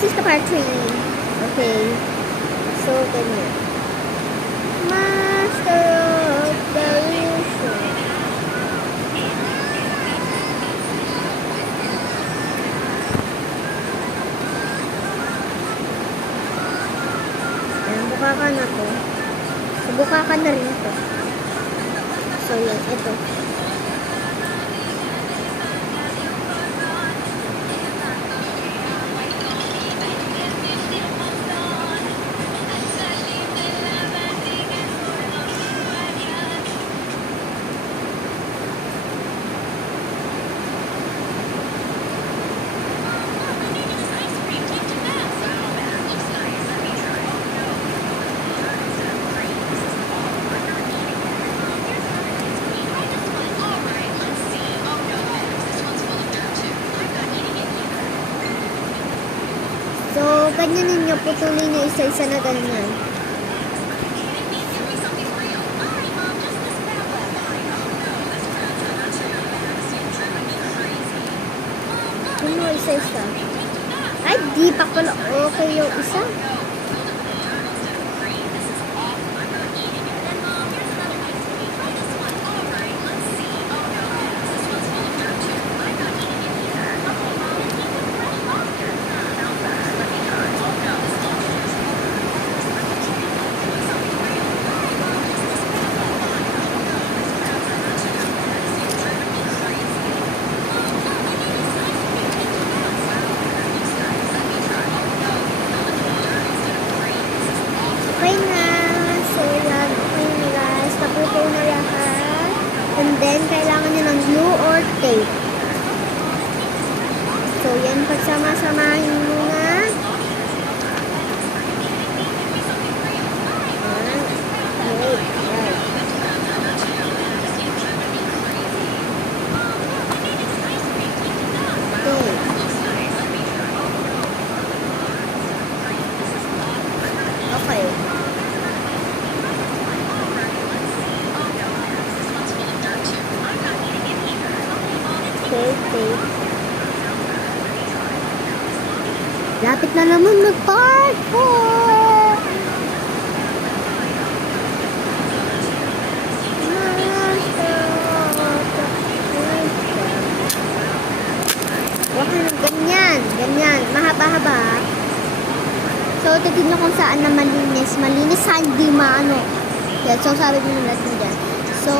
this is the part 3. Okay. So, ganyan. Master of the illusion. Ayan, bukakan ako. So, bukakan na rin ito. So, yan. Ito. So, ganyan ninyo, putulin nyo isa-isa na ganyan. Ano, isa-isa? Ay, di pa pala okay yung isa. Okay na. So, yan. Okay na guys. Napupo na lahat. And then, kailangan nyo ng glue or tape. So, yan. Pagsama-samahin muna. Wait. Right. Okay. Okay. Lapit na naman mag-part 4. Okay, ganyan. Mahaba-haba. So, titignan kung saan na malinis. Malinis, hindi maano. Yan, so sabi mo natin dyan. So,